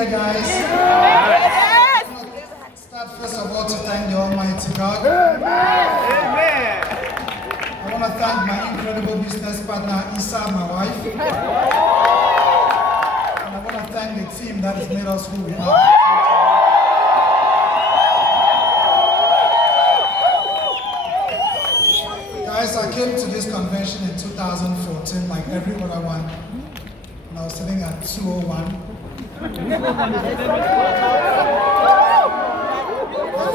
here, guys. Yes. I want to start first of all to thank the Almighty God. Amen. I want to thank my incredible business partner, Isa, my wife. And I want to thank the team that has made us who we are. Guys, I came to this convention in 2014, like every other one. And I was sitting at 201. The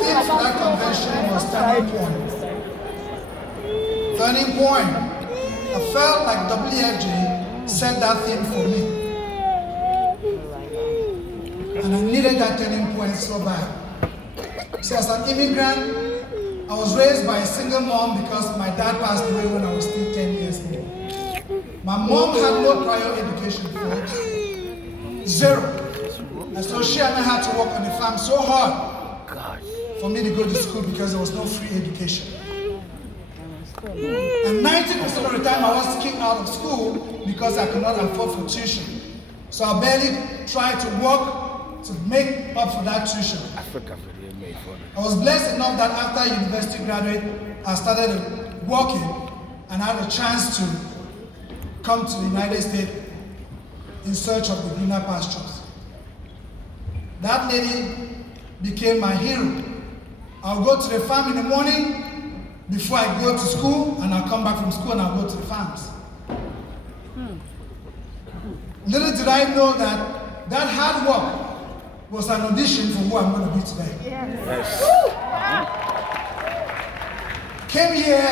theme for that convention was turning point. Turning point. I felt like WFJ set that theme for me. And I needed that turning point so bad. So as an immigrant, I was raised by a single mom because my dad passed away when I was still 10 years old. My mom had no prior education, folks. Zero. And so she and I had to work on the farm so hard for me to go to school because there was no free education. And 90% of the time I was kicked out of school because I could not afford for tuition. So I barely tried to work to make up for that tuition. I was blessed enough that after university graduate, I started working and I had a chance to come to the United States in search of the greener pastures. That lady became my hero. I'll go to the farm in the morning before I go to school, and I'll come back from school and I'll go to the farms. Little did I know that that hard work was an audition for who I'm going to be today. Yes. Came here,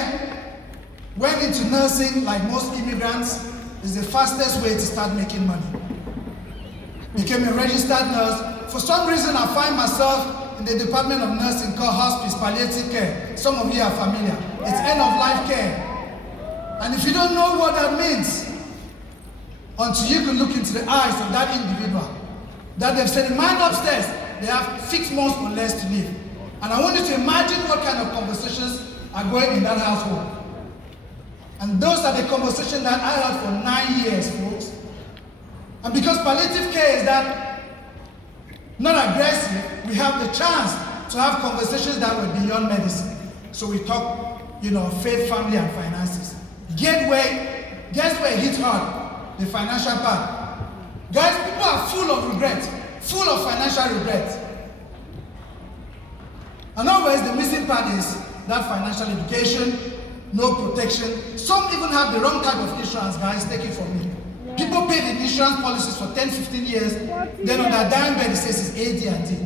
went into nursing like most immigrants. Is the fastest way to start making money. Became a registered nurse. For some reason, I find myself in the department of nursing called hospice, palliative care. Some of you are familiar. It's end-of-life care. And if you don't know what that means, until you can look into the eyes of that individual, that they've said, mind upstairs, they have 6 months or less to live. And I want you to imagine what kind of conversations are going in that household. And those are the conversations that I had for 9 years, folks. And because palliative care is that not aggressive, we have the chance to have conversations that were beyond medicine. So we talk, faith, family, and finances. Guess where it hits hard? The financial part. Guys, people are full of regret, full of financial regret. And always the missing part is that financial education, no protection. Some even have the wrong type of insurance, guys, take it from me. People pay the insurance policies for 10, 15 years, then on their dying bed it says it's AD&D.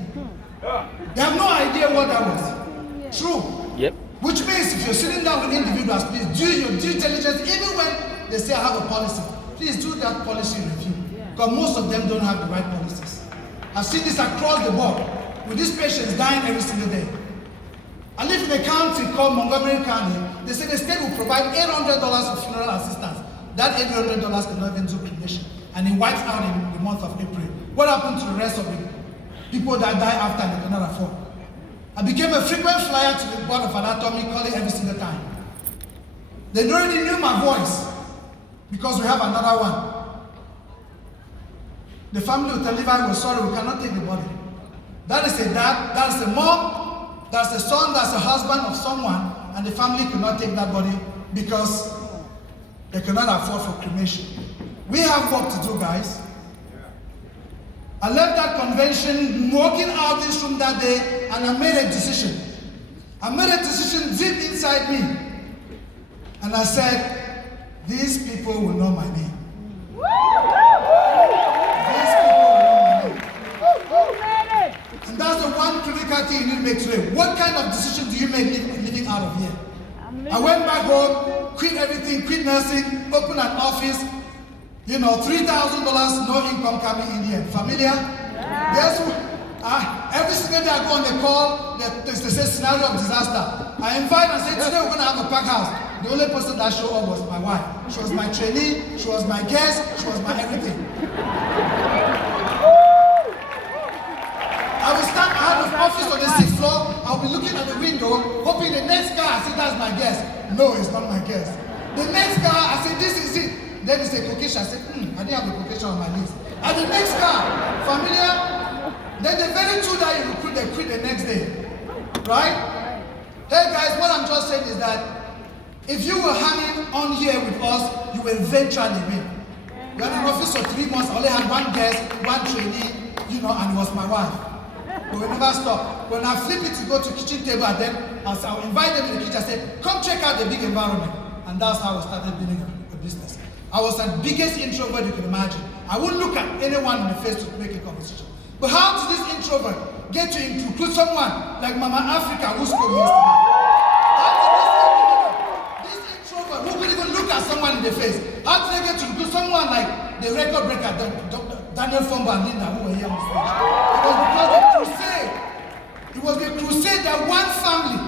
They have no idea what that was. True. Yep. Which means if you're sitting down with individuals, please do your due diligence, even when they say I have a policy. Please do that policy review. Because most of them don't have the right policies. I've seen this across the board, with these patients dying every single day. I live in a county called Montgomery County. They say the state will provide $800 for funeral assistance. That $800 cannot even do cremation. And it wipes out in the month of April. What happened to the rest of the people that die after and they cannot afford? I became a frequent flyer to the board of anatomy, calling every single time. They already knew my voice because we have another one. The family will tell Levi, we're sorry, we cannot take the body. That is a dad, that is a mom, that's a son, that's a husband of someone, and the family cannot take that body because they cannot afford for cremation. We have work to do, guys. I left that convention, walking out this room that day, and I made a decision. I made a decision deep inside me. And I said, these people will know my name. These people will know my name. And that's the one critical thing you need to make today. What kind of decision do you make living out of here? I went back home, quit everything, quit nursing, opened an office, $3,000, no income coming in here. Familiar? Guess what? Every single day I go on the call, they say scenario of disaster. I invite and say, today we're going to have a pack house. The only person that showed up was my wife. She was my trainee, she was my guest, she was my everything. I will stand out of office on the 6th floor, I'll be looking at the window, hoping the next car, I say, that's my guest. No, it's not my guest. The next car, I say, this is it. Then it's a location, I said, I didn't have a location on my list. And the next car, familiar? Then the very two that you recruit, they quit the next day. Right? Hey guys, what I'm just saying is that if you were hanging on here with us, you will eventually win. We had in the office for 3 months, I only had one guest, one trainee, and it was my wife. But we never stop. When I flip it to go to kitchen table, and then I'll invite them in the kitchen, I said, come check out the big environment. And that's how we started building a business. I was the biggest introvert you can imagine. I wouldn't look at anyone in the face to make a conversation. But how did this introvert get to include someone like Mama Africa who spoke yesterday? How did this introvert who could even look at someone in the face, how did they get to include someone like the record breaker, Daniel Fomba and Linda, who were here on stage? It was the crusade that one family,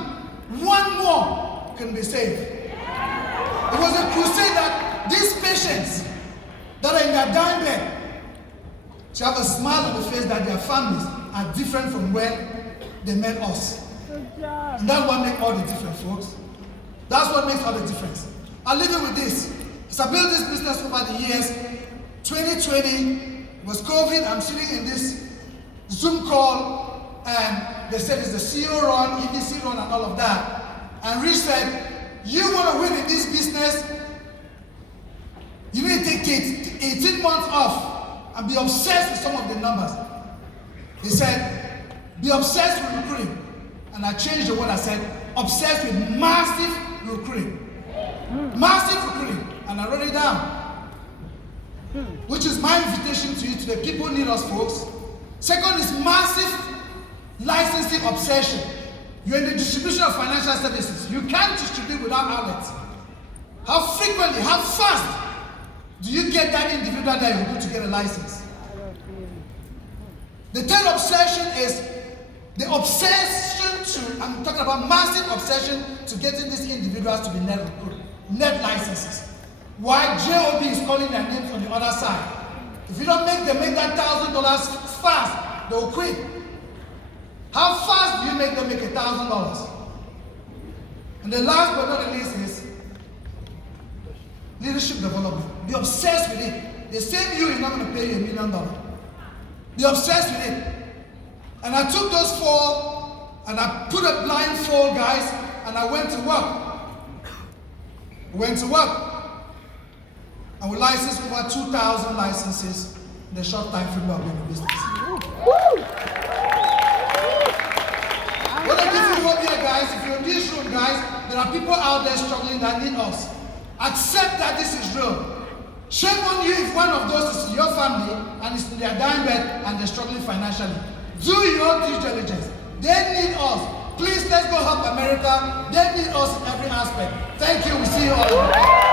one more, can be saved. It was a crusade that these patients that are in their dying bed should have a smile on the face that their families are different from where they met us. And that's what makes all the difference, folks. That's what makes all the difference. I'll leave it with this. As I built this business over the years, 2020 was COVID. I'm sitting in this Zoom call, and they said it's the CEO run, EDC run, and all of that. And Rich said, you want to win in this business, you need to take 18 months off and be obsessed with some of the numbers. He said, be obsessed with recruiting. And I changed the word, I said, obsessed with massive recruiting. Massive recruiting. And I wrote it down. Which is my invitation to you today. People need us, folks. Second is massive licensing obsession. You're in the distribution of financial services. You can't distribute without outlets. How frequently, how fast do you get that individual that you go to get a license? The third obsession is the obsession to, I'm talking about massive obsession to getting these individuals to be net licenses. Why JOB is calling their names on the other side. If you don't make them make that $1,000 fast, they'll quit. How fast do you make them make $1,000? And the last but not the least is leadership development. Be obsessed with it. The same you is not going to pay you $1 million. Be obsessed with it. And I took those 4 and I put a blindfold, guys, and I went to work. And we licensed over 2,000 licenses in the short time frame of being in business. What I give you hope here, guys, if you're in this room, guys, there are people out there struggling that need us. Accept that this is real. Shame on you if one of those is your family and is in their dying bed and they're struggling financially. Do your due diligence. They need us. Please, let's go help America. They need us in every aspect. Thank you. We'll see you all.